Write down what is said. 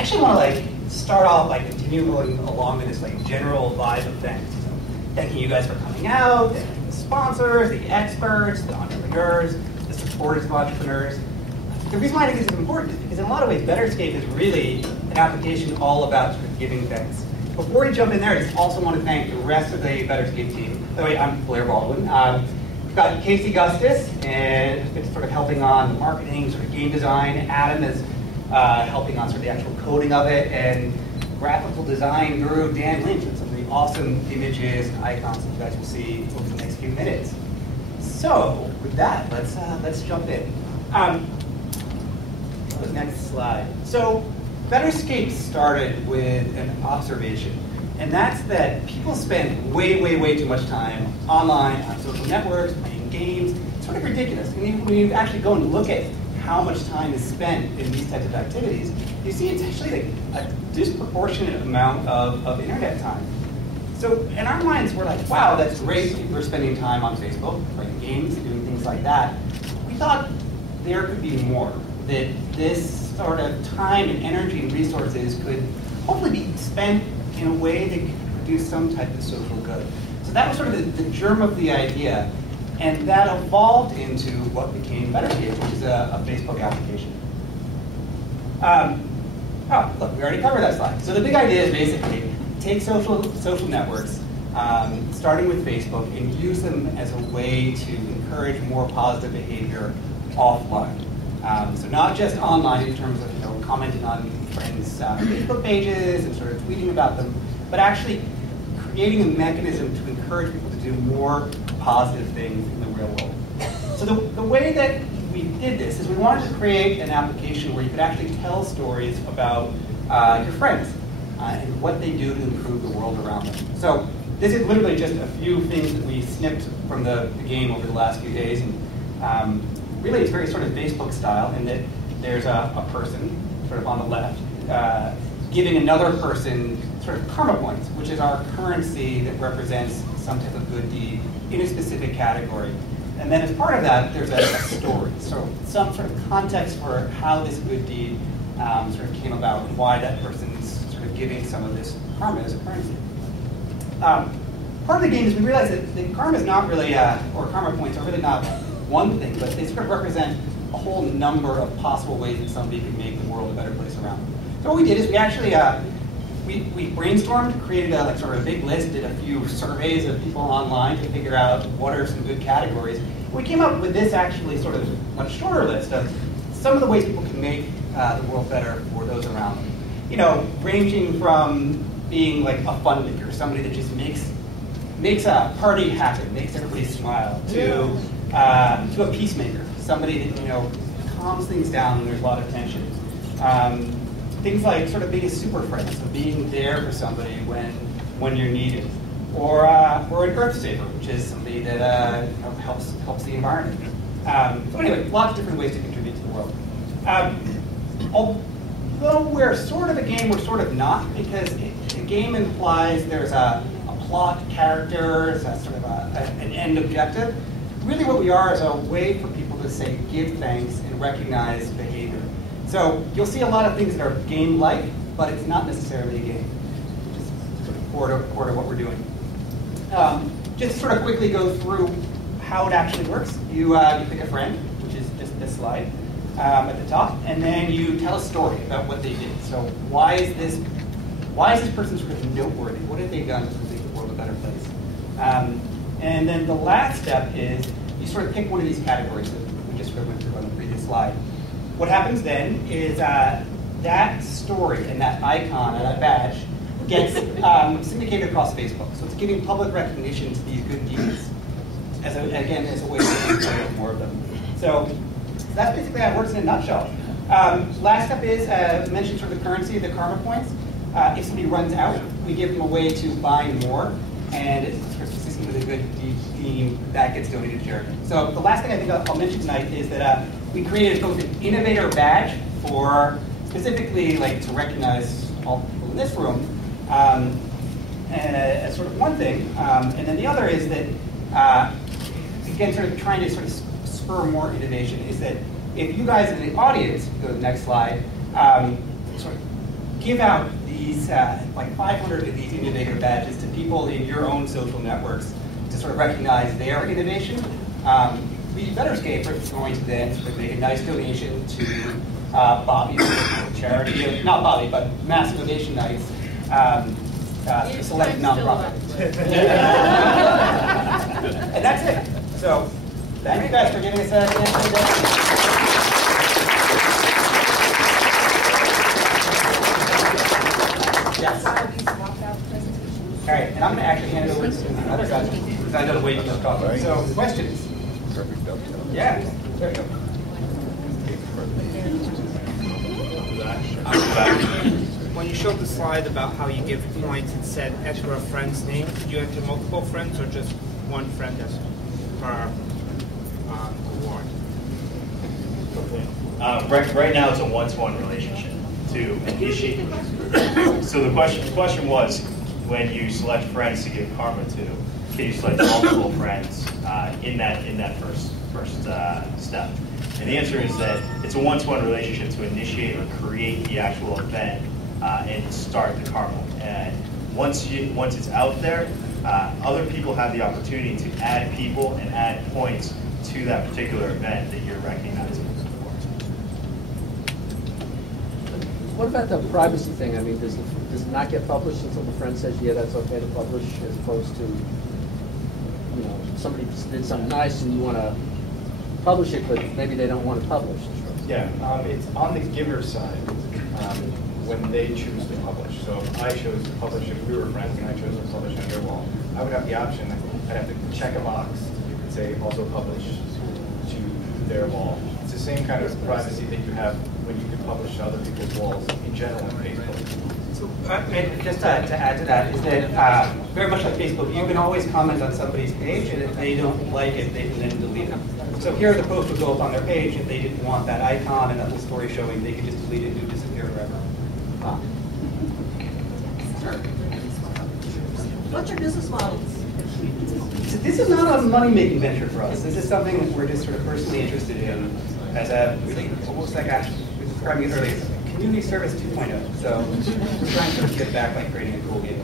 actually want to like start off by continuing along in this like general vibe of thanks. So, thanking you guys for coming out, thanking the sponsors, the experts, the entrepreneurs, the supporters of entrepreneurs. The reason why I think this is important is because in a lot of ways, Betterscape is really an application all about sort of giving thanks. Before we jump in there, I just also want to thank the rest of the Betterscape team. By the way, I'm Blair Baldwin. We've got Casey Gustis, and has been sort of helping on the marketing, sort of game design. Adam is helping on sort of the actual coding of it, and graphical design guru Dan Lynch with some of the awesome images and icons that you guys will see over the next few minutes. So with that, let's jump in. Next slide. So Betterscape started with an observation, and that's that people spend way too much time online, on social networks, playing games. It's sort of ridiculous. And when you actually go and look at how much time is spent in these types of activities, you see it's actually like a disproportionate amount of internet time. So in our minds, we're like, wow, that's great. People are spending time on Facebook, playing games, doing things like that. We thought there could be more, that this sort of time and energy and resources could hopefully be spent in a way that could produce some type of social good. So that was sort of the germ of the idea. And that evolved into what became Betterscape, which is a Facebook application. Oh, look, we already covered that slide. So the big idea is basically take social networks, starting with Facebook, and use them as a way to encourage more positive behavior offline. So not just online in terms of commenting on friends' Facebook pages and sort of tweeting about them, but actually creating a mechanism to encourage people to do more positive things in the real world. So the way that we did this is we wanted to create an application where you could actually tell stories about your friends and what they do to improve the world around them. So this is literally just a few things that we snipped from the game over the last few days. And really, it's very sort of Facebook style in that there's a person sort of on the left giving another person sort of karma points, which is our currency that represents some type of good deed in a specific category. And then as part of that, there's a story. So some sort of context for how this good deed sort of came about and why that person's sort of giving some of this karma as a currency. Part of the game is we realize that karma is not really, or karma points are really not one thing, but they sort of represent a whole number of possible ways that somebody could make the world a better place around them. So what we did is we actually, we brainstormed, created a sort of a big list, did a few surveys of people online to figure out what are some good categories. We came up with this actually sort of much shorter list of some of the ways people can make the world better for those around them. You know, ranging from being like a fun maker, somebody that just makes a party happen, makes everybody smile, to a peacemaker, somebody that calms things down when there's a lot of tension. Things like sort of being a super friend, so being there for somebody when you're needed, or an earth saver, which is somebody that helps the environment. So anyway, lots of different ways to contribute to the world. Although we're sort of a game, we're sort of not, because the game implies there's a plot, characters, sort of an end objective. Really what we are is a way for people to say give thanks and recognize behavior. So you'll see a lot of things that are game-like, but it's not necessarily a game, which is sort of core to what we're doing. Just to sort of quickly go through how it actually works. You pick a friend, which is just this slide at the top, and then you tell a story about what they did. So why is this person sort of noteworthy? What have they done to make the world a better place? And then the last step is you sort of pick one of these categories that we just sort of went through on the previous slide. What happens then is that story and that icon and that badge gets syndicated across Facebook. So it's giving public recognition to these good deeds as a way to encourage more of them. So that's basically how it works in a nutshell. Last step is, I mentioned sort of the currency, the karma points. If somebody runs out, we give them a way to buy more, and it's sort of consistent with a good deed theme that gets donated to charity. So the last thing I think I'll mention tonight is that we created both an innovator badge for specifically like to recognize all the people in this room as sort of one thing, and then the other is that again sort of trying to sort of spur more innovation is that if you guys in the audience, go to the next slide, sort of give out these like 500 of these innovator badges to people in your own social networks to sort of recognize their innovation. Betterscape is going to then sort of make a nice donation to Bobby's charity, not Bobby, but Mass Innovation Nights, to select nonprofit. And that's it. So thank you guys for giving us a chance today. Yes. All right, and I'm going to actually hand it over to the other guys because I know the way you just talk. So questions? Yeah. There you go. When you showed the slide about how you give points, it said enter a friend's name. Do you enter multiple friends or just one friend as per award? Right now, it's a one-to-one relationship to initiate. So the question was, when you select friends to give karma to, can you select multiple friends in that first step? And the answer is that it's a one-to-one relationship to initiate or create the actual event and start the karma. And once it's out there, other people have the opportunity to add people and add points to that particular event that you're recognizing. What about the privacy thing? I mean, does it not get published until the friend says, yeah, that's okay to publish, as opposed to, you know, somebody did something nice and you want to publish it, but maybe they don't want to publish? Yeah, it's on the giver side when they choose to publish. So if I chose to publish, if we were friends and I chose to publish on their wall, I would have the option, I'd have to check a box. You could say also publish to their wall. It's the same kind of privacy that you have when you can publish to other people's walls in general on Facebook. So, just to add to that, is that very much like Facebook, you can always comment on somebody's page, and if they don't like it, they can then delete it. So here the post would go up on their page. If they didn't want that icon and that little story showing, they could just delete it and it would disappear forever. What's your business model? So this is not a money-making venture for us. This is something that we're just sort of personally interested in as a, really, almost like we were describing it earlier, community service 2.0. So we're trying to give back by creating a cool game.